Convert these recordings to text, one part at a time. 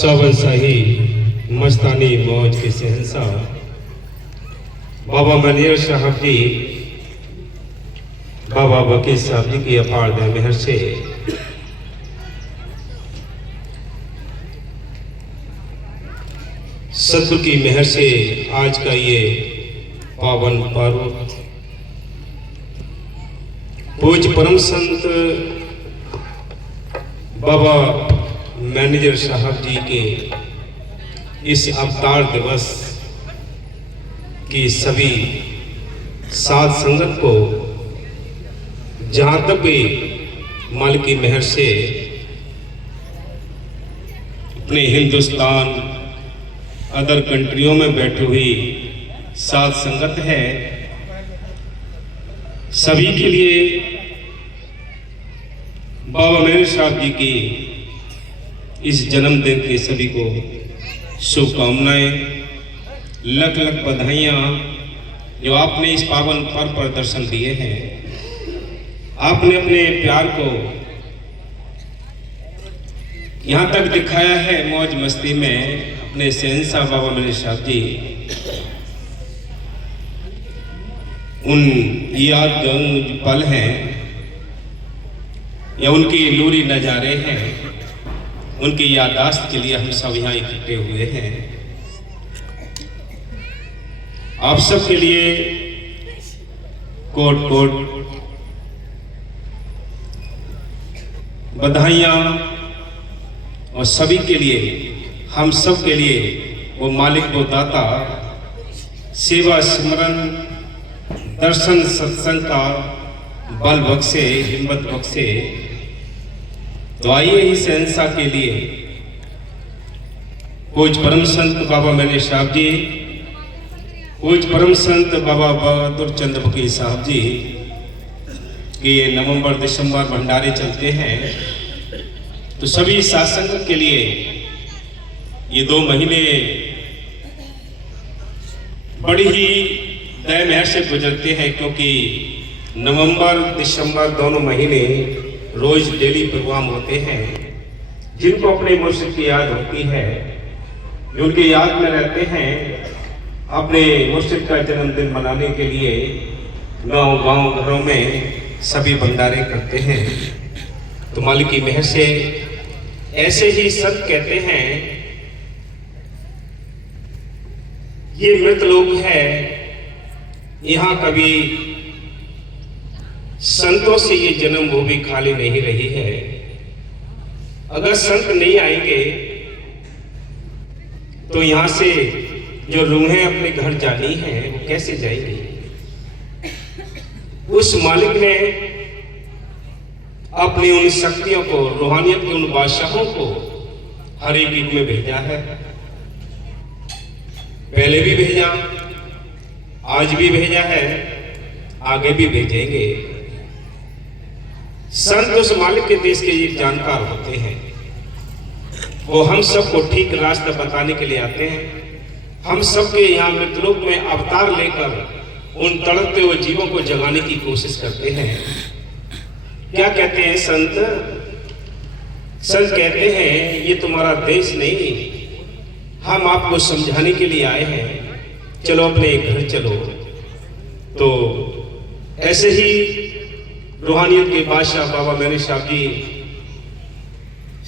सावन शाही मस्तानी मौज के शहंशाह बाबा मैनेजर साहब जी, बाबा वकील साहब जी की अपार दया मेहर से सद्गुरु की मेहर से आज का ये पावन पर्व पूज्य परम संत बाबा मैनेजर साहब जी के इस अवतार दिवस की सभी साध संगत को जहाँ तक भी मालिक की मेहर से अपने हिंदुस्तान अदर कंट्रियों में बैठी हुई साध संगत है, सभी के लिए बाबा मैनेजर साहब जी की इस जन्मदिन के सभी को शुभकामनाएं, लख लख बधाइयाँ जो आपने इस पावन पर्व पर दर्शन दिए हैं। आपने अपने प्यार को यहाँ तक दिखाया है मौज मस्ती में। अपने शहंशाह बाबा मैनेजर साहब जी उन याद पल हैं या उनकी लूरी नज़ारे हैं, उनकी याददाश्त के लिए हम सब यहाँ इकट्ठे हुए हैं। आप सब के लिए कोट कोट बधाइयाँ और सभी के लिए, हम सब के लिए वो मालिक वो दाता सेवा सिमरन दर्शन सत्संग का बल बख्शे, हिम्मत बख्शे। तो आइए ही शहंशाह के लिए पूज्य परम संत बाबा मैनेजर साहब जी, पूज्य परम संत बाबा बहादुर चंद वकील साहब जी के नवंबर दिसंबर भंडारे चलते हैं। तो सभी साधसंगत के लिए ये 2 महीने बड़ी ही दया मेहर से गुजरते हैं, क्योंकि नवंबर दिसंबर दोनों महीने रोज डेली प्रोग्राम होते हैं। जिनको अपने मुर्शिद की याद होती है, जो उनकी याद में रहते हैं, अपने मुर्शिद का जन्मदिन मनाने के लिए गांव घरों में सभी भंडारे करते हैं। तो मालिक की मेहर से ऐसे ही संत कहते हैं, ये मृत लोग है, यहाँ कभी संतों से ये जन्मभूमि खाली नहीं रही है। अगर संत नहीं आएंगे तो यहाँ से जो रूहें अपने घर जानी है वो कैसे जाएंगी। उस मालिक ने अपनी उन शक्तियों को, रूहानियत के उन बादशाहों को हर एक युग में भेजा है। पहले भी भेजा, आज भी भेजा है, आगे भी भेजेंगे। संत उस मालिक के देश के जानकार होते हैं। वो हम सबको ठीक रास्ता बताने के लिए आते हैं। हम सबके यहाँ मृतलोक में अवतार लेकर उन तड़पते हुए जीवों को जगाने की कोशिश करते हैं। क्या कहते हैं संत? संत कहते हैं, ये तुम्हारा देश नहीं, हम आपको समझाने के लिए आए हैं, चलो अपने घर चलो। तो ऐसे ही रूहानियत के बादशाह बाबा मैनेजर साहब जी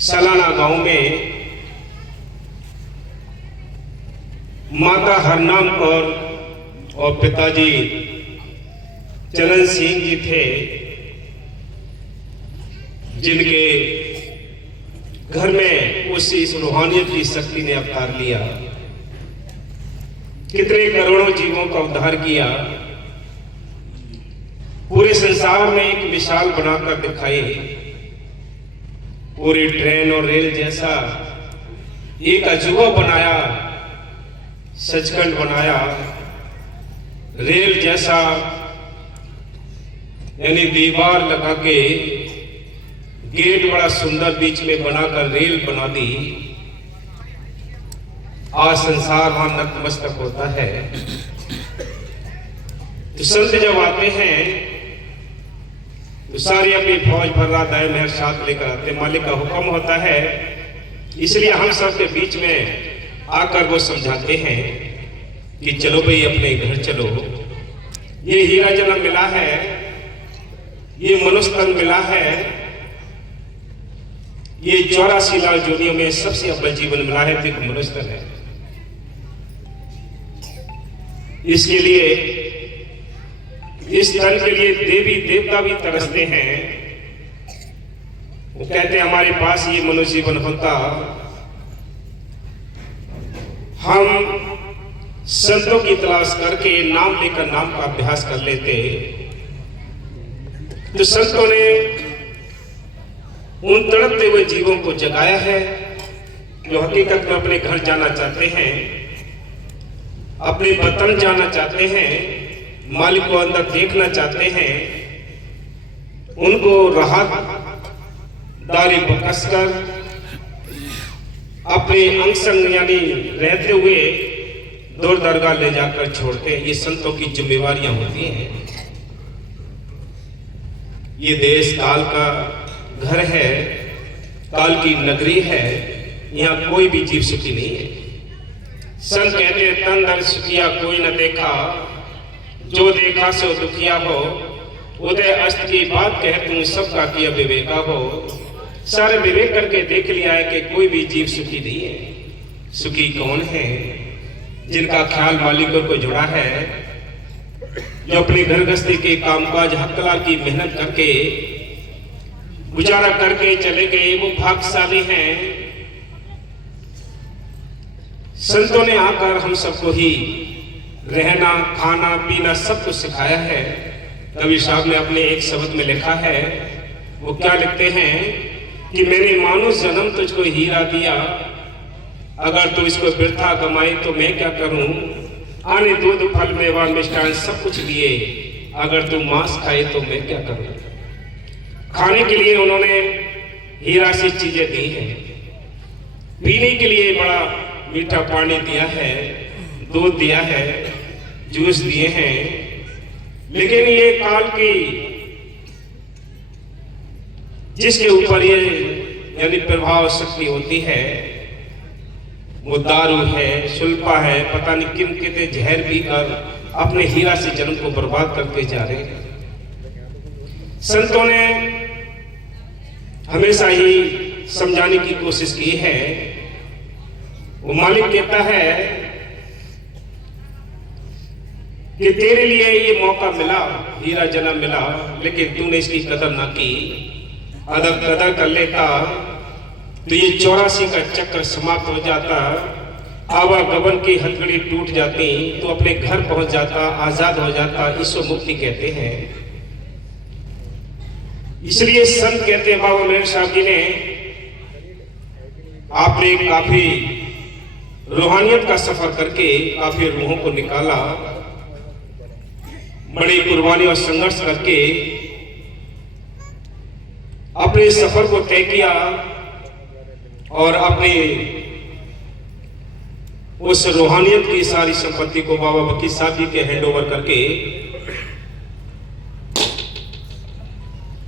सालाना गांव में माता हरनाम कौर और पिताजी चरण सिंह जी थे, जिनके घर में इस रूहानियत की शक्ति ने अवतार लिया। कितने करोड़ों जीवों का उद्धार किया, पूरे संसार में एक मिसाल बनाकर दिखाई। पूरी ट्रेन और रेल जैसा एक अजूबा बनाया, सचखंड बनाया। रेल जैसा यानी दीवार लगा के गेट बड़ा सुंदर बीच में बनाकर रेल बना दी। आज संसार वहां नतमस्तक होता है। तो संत जब आते हैं तो सारी अपनी फौज भर रहा दाएं मेहर साथ लेकर आते। मालिक का हुक्म होता है इसलिए हम सब के बीच में आकर वो समझाते हैं कि चलो भाई अपने घर चलो, ये हीरा जन्म मिला है, ये मनुष्य तन मिला है, ये 84 लाख जोनियों में सबसे अव्वल जीवन मिला है, तो एक मनुष्य तन है। इसके लिए, इस तन के लिए देवी देवता भी तरसते हैं। वो कहते हैं हमारे पास ये मनुष्य जीवन होता, हम संतों की तलाश करके नाम लेकर नाम का अभ्यास कर लेते। तो संतों ने उन तड़पते हुए जीवों को जगाया है जो हकीकत में अपने घर जाना चाहते हैं, अपने वतन जाना चाहते हैं, मालिक को अंदर देखना चाहते हैं। उनको राहत दारी बकसकर अपने अंग संग यानी रहते हुए दूर दरगाह ले जाकर छोड़ते हैं। ये संतों की जिम्मेवारियां होती हैं। ये देश काल का घर है, काल की नगरी है, यहाँ कोई भी जीव सुखी नहीं है। संत कहते हैं तन दर सुखिया कोई न देखा, जो देखा सो दुखिया हो। उदय अस्त की बात कह तू सबका किया विवेका हो। सारे विवेक करके देख लिया है कि कोई भी जीव सुखी नहीं है। सुखी कौन है? जिनका ख्याल मालिकों को जुड़ा है, जो अपने घर गृहस्थी के कामकाज हकलार की मेहनत करके गुजारा करके चले गए, वो भाग्यशाली हैं। संतों ने आकर हम सबको ही रहना खाना पीना सब कुछ सिखाया है। कबीर साहब ने अपने एक शब्द में लिखा है, वो क्या लिखते हैं कि मैंने मानो जन्म तुझको हीरा दिया, अगर तू इसको वृथा कमाए तो मैं क्या करूं। आने दूध फल मेवा मिष्ठान सब कुछ दिए, अगर तू मांस खाए तो मैं क्या करूं। खाने के लिए उन्होंने हीरा सी चीजें दी हैं, पीने के लिए बड़ा मीठा पानी दिया है, दूध दिया है, जूस दिए हैं। लेकिन ये काल की जिसके ऊपर ये यानी प्रभाव शक्ति होती है, वो दारू है, सुल्फा है, पता नहीं किन कितने जहर पीकर अपने हीरा से जन्म को बर्बाद करते जा रहे हैं। संतों ने हमेशा ही समझाने की कोशिश की है। वो मालिक कहता है कि तेरे लिए ये मौका मिला, हीरा जन्म मिला, लेकिन तूने इसकी कदर ना की। अगर कदर कर लेता तो ये 84 का चक्र समाप्त हो जाता, आवागमन की हथकड़ी टूट जाती, तो अपने घर पहुंच जाता, आजाद हो जाता। इसको मुक्ति कहते हैं। इसलिए संत कहते हैं, बाबा मेहर साहब जी ने आपने काफी रूहानियत का सफर करके काफी रूहों को निकाला, बड़ी कुर्बानी और संघर्ष करके अपने सफर को तय किया और अपने उस रूहानियत की सारी संपत्ति को बाबा वकील साहब जी के हैंड ओवर करके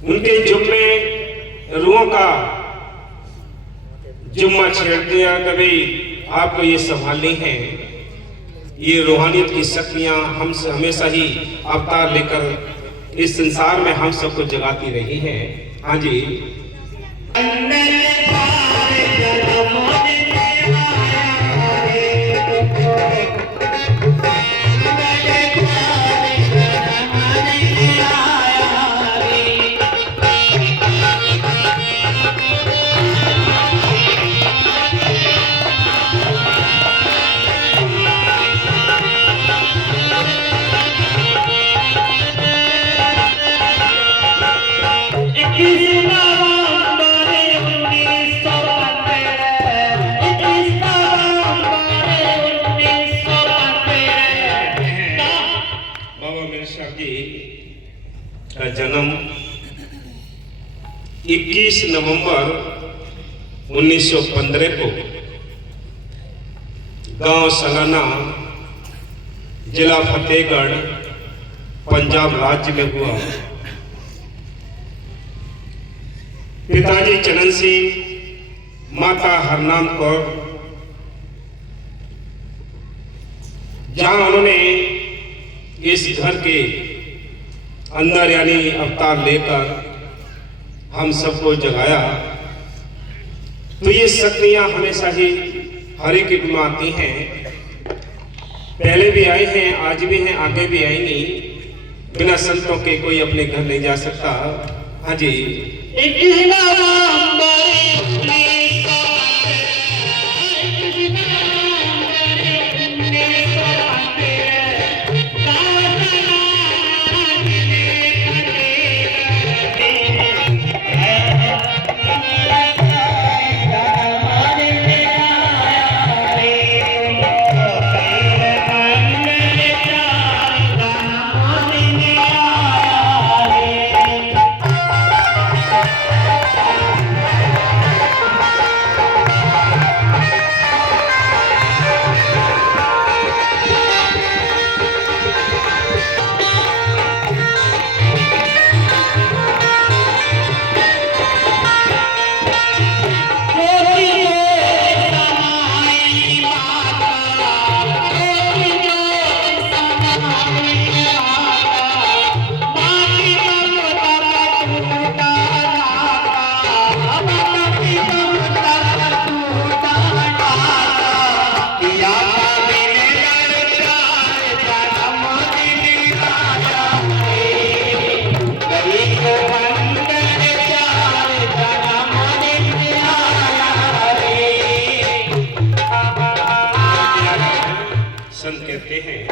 उनके जुम्मे रूहों का जुम्मा छेड़ दिया। कभी आपको ये संभालनी है, ये रूहानियत की शक्तियां हम हमेशा ही अवतार लेकर इस संसार में हम सबको जगाती रही हैं। हाँ जी, का जन्म 21 नवंबर 1915 को गांव सलाना, जिला फतेहगढ़, पंजाब राज्य में हुआ। पिताजी चरण सिंह, माता हरनाम कौर, जहां उन्होंने इस घर के अंदर यानी अवतार लेकर हम सबको जगाया। तो ये शक्तियां हमेशा ही हर एक में आती हैं, पहले भी आई हैं, आज भी हैं, आगे भी आएंगी। बिना संतों के कोई अपने घर नहीं जा सकता। हाँ जी। कहते हैं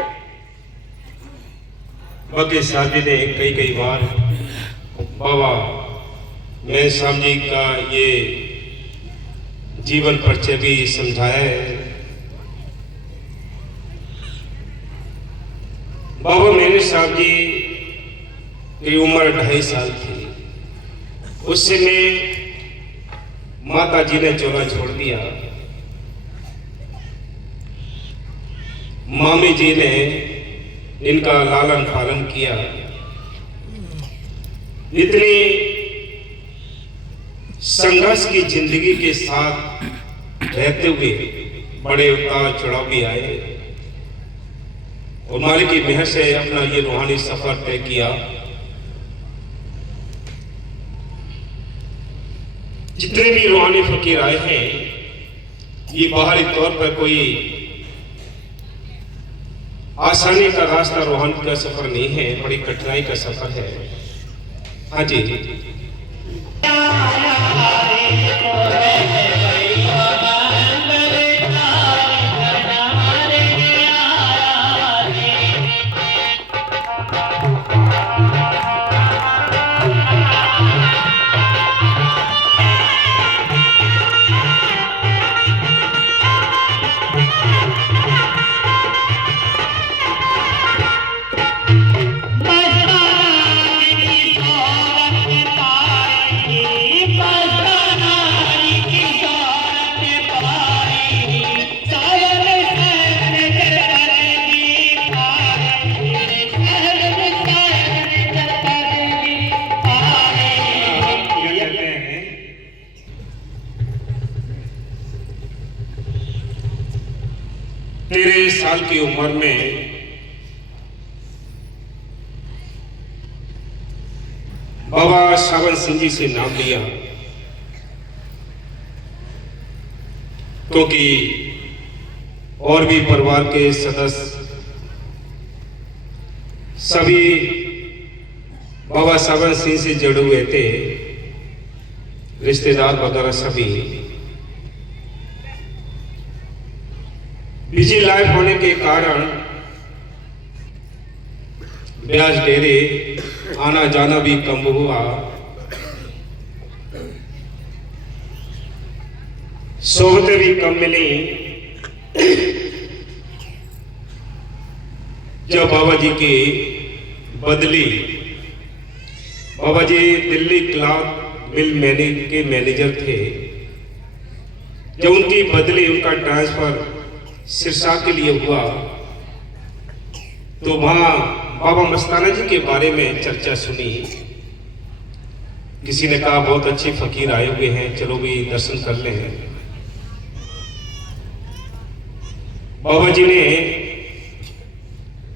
बगे साहब जी ने कई बार बाबा मैं साहब जी का ये जीवन परिचय भी समझाया है। बाबा मैंने साहब जी की उम्र 2.5 साल थी, उस समय माता जी ने चोला छोड़ दिया। मामी जी ने इनका लालन पालन किया। इतनी संघर्ष की जिंदगी के साथ रहते हुए बड़े उतार चढ़ाव भी आए और मालिक की मेहर से अपना ये रूहानी सफर तय किया। जितने भी रूहानी फकीर आए हैं, ये बाहरी तौर पर कोई आसानी का रास्ता रूहानी का सफर नहीं है, बड़ी कठिनाई का सफर है। हाँ जी। तेरह साल की उम्र में बाबा सावन सिंह जी से नाम लिया, क्योंकि और भी परिवार के सदस्य सभी बाबा सावन सिंह से जुड़े हुए थे, रिश्तेदार वगैरह सभी। बिजी लाइफ होने के कारण ब्याज डेरे आना जाना भी कम हुआ। सोहबतें भी कम मिली। जब बाबा जी की बदली, बाबा जी दिल्ली क्लॉथ मिल के मैनेजर थे, जब उनकी बदली, उनका ट्रांसफर सिरसा के लिए हुआ, तो वहां बाबा मस्ताना जी के बारे में चर्चा सुनी। किसी ने कहा बहुत अच्छे फकीर आए हुए हैं, चलो भी दर्शन कर लें। बाबा जी ने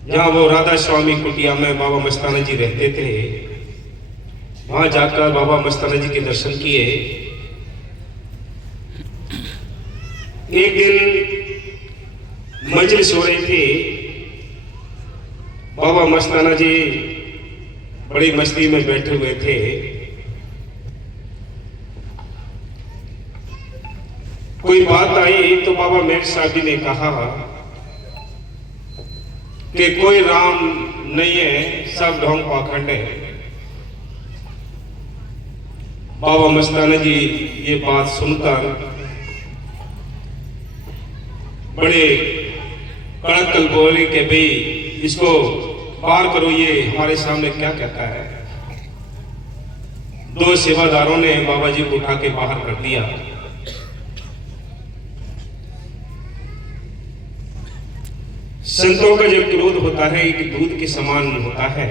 जहाँ वो राधा स्वामी कुटिया में बाबा मस्ताना जी रहते थे, वहां जाकर बाबा मस्ताना जी के दर्शन किए। एक दिन मजलिस हो रही थी, बाबा मस्ताना जी बड़ी मस्ती में बैठे हुए थे। कोई बात आई तो बाबा मेर साहब जी ने कहा कि कोई राम नहीं है, सब ढोंग पाखंड है। बाबा मस्ताना जी ये बात सुनकर बड़े कड़क बोले कि भाई इसको बाहर करो, ये हमारे सामने क्या कहता है। दो सेवादारों ने बाबा जी को उठा के बाहर कर दिया। संतों का जब क्रोध होता है एक दूध के समान होता है।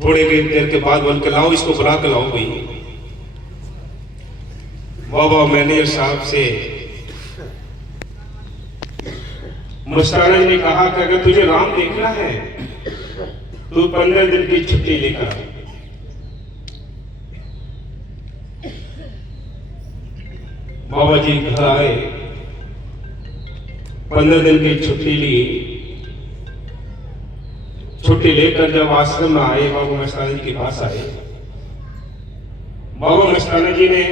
थोड़े देर के बाद बोल के लाओ, इसको बुला के लाओ। भाई बाबा मैनेजर साहब से मस्ताना जी ने कहा कि अगर तुझे राम देखना है तो 15 दिन की छुट्टी लेकर। बाबा जी घर आए, 15 दिन की छुट्टी ली। छुट्टी लेकर जब आश्रम में आए, बाबा मस्ताना जी के पास आए। बाबा मस्ताना जी ने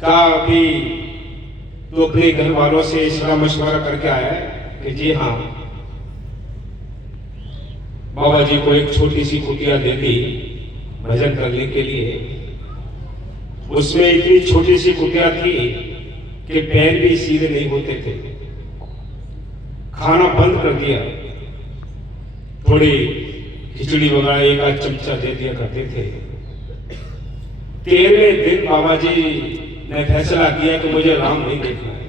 कहा अभी तो अपने घर वालों से सलाह मशवरा करके आया है कि जी हाँ। बाबा जी को एक छोटी सी कुटिया दे दी भजन करने के लिए। उसमें इतनी छोटी सी कुटिया थी कि पैर भी सीधे नहीं होते थे। खाना बंद कर दिया, थोड़ी खिचड़ी वगैरह एक आध चमचा दे दिया करते थे। 13वें दिन बाबा जी ने फैसला किया कि मुझे राम नहीं देखना है।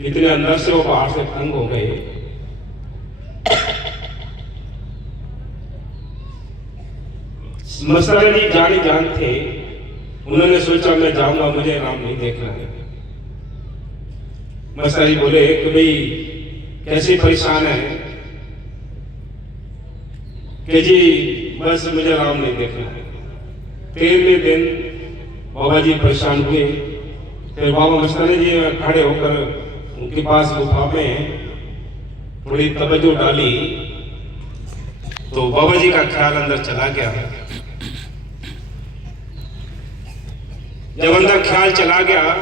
इतने अंदर से वो बाहर से तंग हो गए। मस्ताना जी जानी जान थे, उन्होंने सोचा मैं जाऊंगा, मुझे राम नहीं देखना है। मस्ताना जी बोले कि भाई कैसे परेशान है कि जी बस मुझे राम नहीं देखना है। 13वें दिन बाबा जी परेशान हुए। फिर बाबा मस्ताना जी खड़े होकर उनके पास गुफा में थोड़ी तवज्जो डाली तो बाबा जी का ख्याल अंदर चला गया। जब अंदर ख्याल चला गया,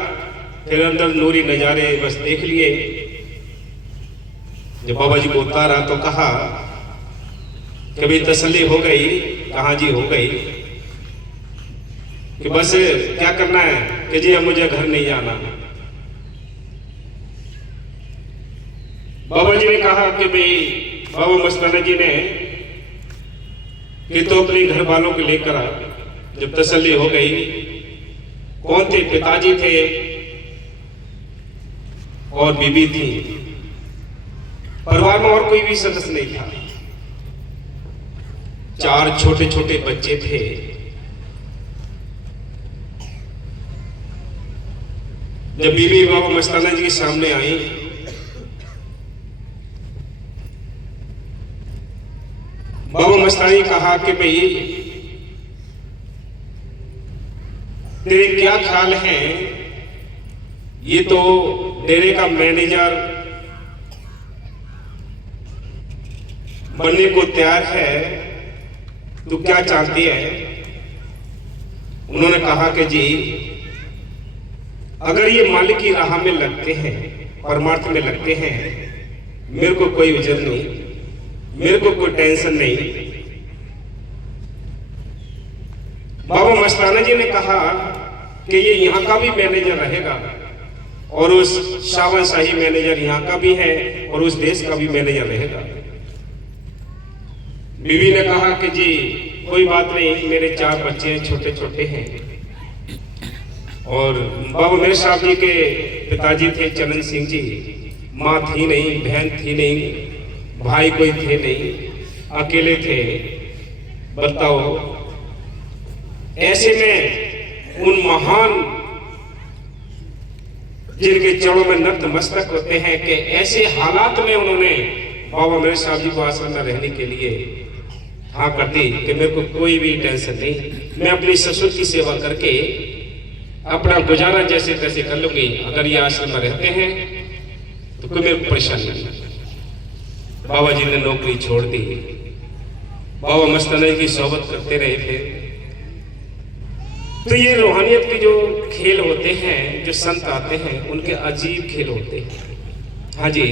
फिर अंदर नूरी नजारे बस देख लिए। जब बाबा जी को उतारा तो कहा कि भाई तसल्ली हो गई। कहाँ जी हो गई कि बस क्या करना है कि जी अब मुझे घर नहीं जाना। बाबा जी ने कहा कि भाई बाबा मस्ताना जी ने कि तो अपने घर वालों को लेकर आ। जब तसल्ली हो गई, कौन थे? पिताजी थे और बीबी थी। परिवार में और कोई भी सदस्य नहीं था। 4 छोटे छोटे बच्चे थे। जब बीबी बाबा मस्ताना जी के सामने आई, बाबा मस्ताना जी कहा कि भाई तेरे क्या ख्याल है? ये तो डेरे का मैनेजर बनने को तैयार है, तू क्या चाहती है? उन्होंने कहा कि जी अगर ये मालिक की राह में लगते हैं, परमार्थ में लगते हैं, मेरे को कोई उजर नहीं, मेरे को कोई टेंशन नहीं। बाबा मस्ताना जी ने कहा कि ये यहाँ का भी मैनेजर रहेगा और उस शावन शाही मैनेजर यहाँ का भी है और उस देश का भी मैनेजर रहेगा। बीवी ने कहा कि जी कोई बात नहीं, मेरे 4 बच्चे छोटे छोटे हैं। और बाबा मेरे साहब जी के पिताजी थे चरण सिंह जी। माँ थी नहीं, बहन थी नहीं, भाई कोई थे नहीं, अकेले थे। बताओ, ऐसे में उन महान जिनके चरणों में नतमस्तक होते हैं कि ऐसे हालात में उन्होंने बाबा मेहर साहब जी को आश्रम में रहने के लिए हाँ कर दी कि मेरे को कोई भी टेंशन नहीं, मैं अपनी ससुर की सेवा करके अपना गुजारा जैसे तैसे कर लूंगी, अगर ये आश्रम में रहते हैं तो कोई मेरे को परेशानी नहीं। बाबा जी ने नौकरी छोड़ दी, बाबा मस्ताना जी की सोबत करते रहे। फिर तो ये रूहानियत के जो खेल होते हैं, जो संत आते हैं, उनके अजीब खेल होते हैं। हाँ जी,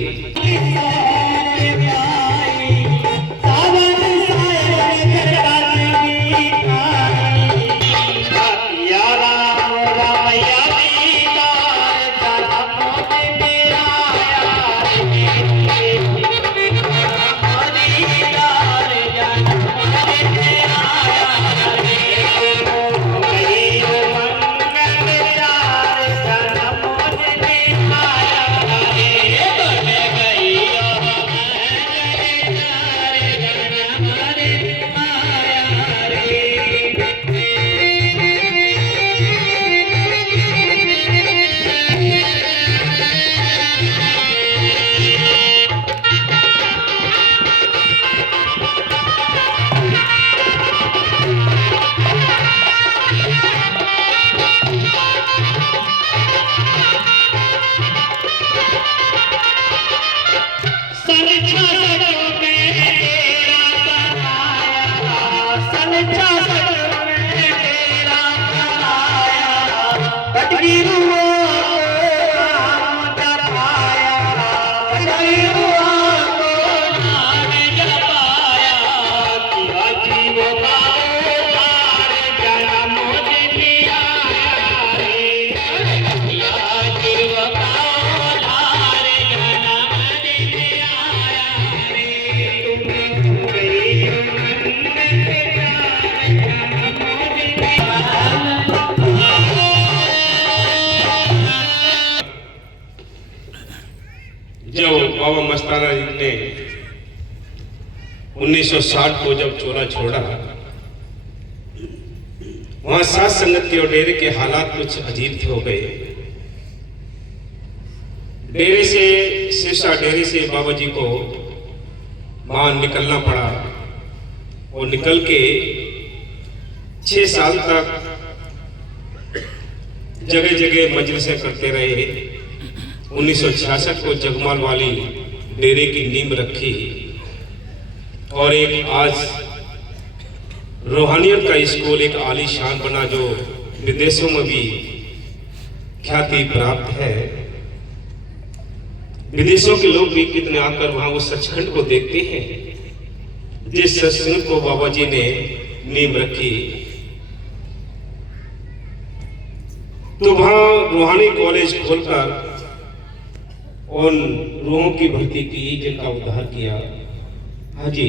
जब बाबा मस्ताना जी ने 1960 को जब चोला छोड़ा, वहां सात संगत के और डेरे के हालात कुछ अजीब हो गए। डेरे से सिरसा डेरे से बाबा जी को वहां निकलना पड़ा और निकल के 6 साल तक जगह जगह मजलिसें करते रहे। 1966 को जगमाल वाली डेरे की नींव रखी और एक आज रूहानियत का स्कूल एक आलीशान बना जो विदेशों में भी ख्याति प्राप्त है। विदेशों के लोग भी कितने आकर वहां उस सचखंड को देखते हैं जिस सचखंड को बाबा जी ने नींव रखी। तो वहां रूहानी कॉलेज खोलकर उन रूहों की भर्ती की जिनका उद्धार किया। हाँ जी,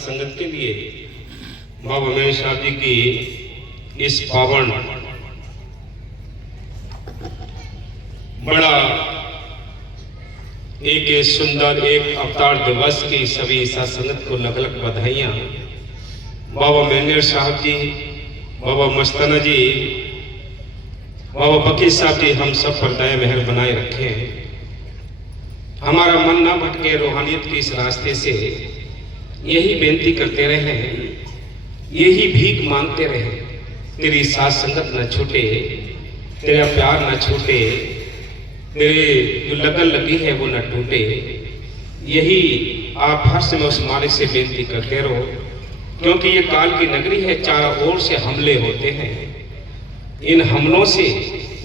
संगत के लिए बाबा मेहर साहब जी की इस पावन बड़ा एक सुंदर एक अवतार दिवस की सभी संगत को लख लख बधाइयां। बाबा मेहर साहब जी, बाबा मस्ताना जी, बाबा बकीर साहब जी हम सब पर दया मेहर बनाए रखें। हमारा मन ना भटके, रूहानियत के इस रास्ते से यही बेनती करते रहे, यही भीख मांगते रहे, तेरी साथ संगत न छूटे, तेरा प्यार न छूटे, तेरे जो लगन लगी है वो न टूटे। यही आप हर समय उस मालिक से बेनती करते रहो, क्योंकि ये काल की नगरी है, चारों ओर से हमले होते हैं। इन हमलों से,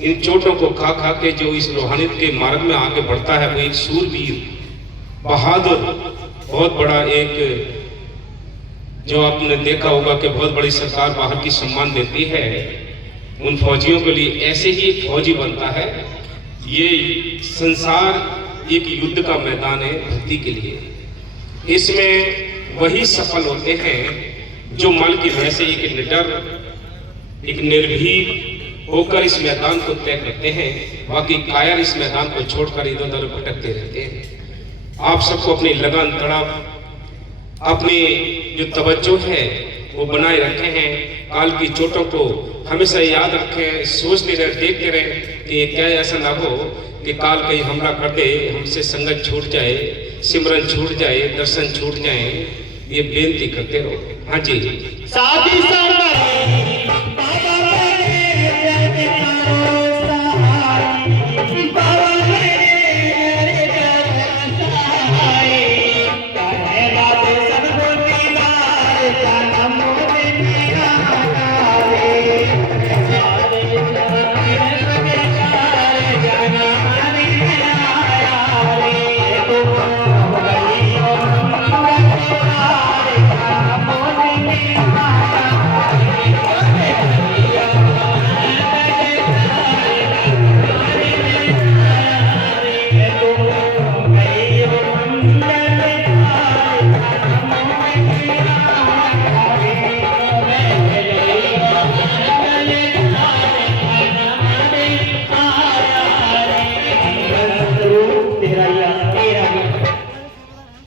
इन चोटों को खा खा के जो इस रूहानियत के मार्ग में आगे बढ़ता है वो एक सूरवीर, बहादुर, बहुत बड़ा एक जो आपने देखा होगा कि बहुत बड़ी सरकार बाहर की सम्मान देती है, उन फौजियों के लिए ऐसे ही एक फौजी बनता है। ये संसार एक युद्ध का मैदान है भक्ति के लिए। इसमें वही सफल होते हैं जो मन की भय से एक निडर, एक निर्भीक होकर इस मैदान को तय करते हैं। बाकी कायर इस मैदान को छोड़कर इधर उधर भटकते रहते हैं। आप सबको अपनी लगन, तड़प, अपनी जो तवज्जो है वो बनाए रखे हैं। काल की चोटों को हमेशा याद रखें, सोचते रहे, देखते रहे कि क्या ऐसा ना हो कि काल कहीं हमला कर दे, हमसे संगत छूट जाए, सिमरन छूट जाए, दर्शन छूट जाए। ये बेनती करते रहो। हाँ जी। साथी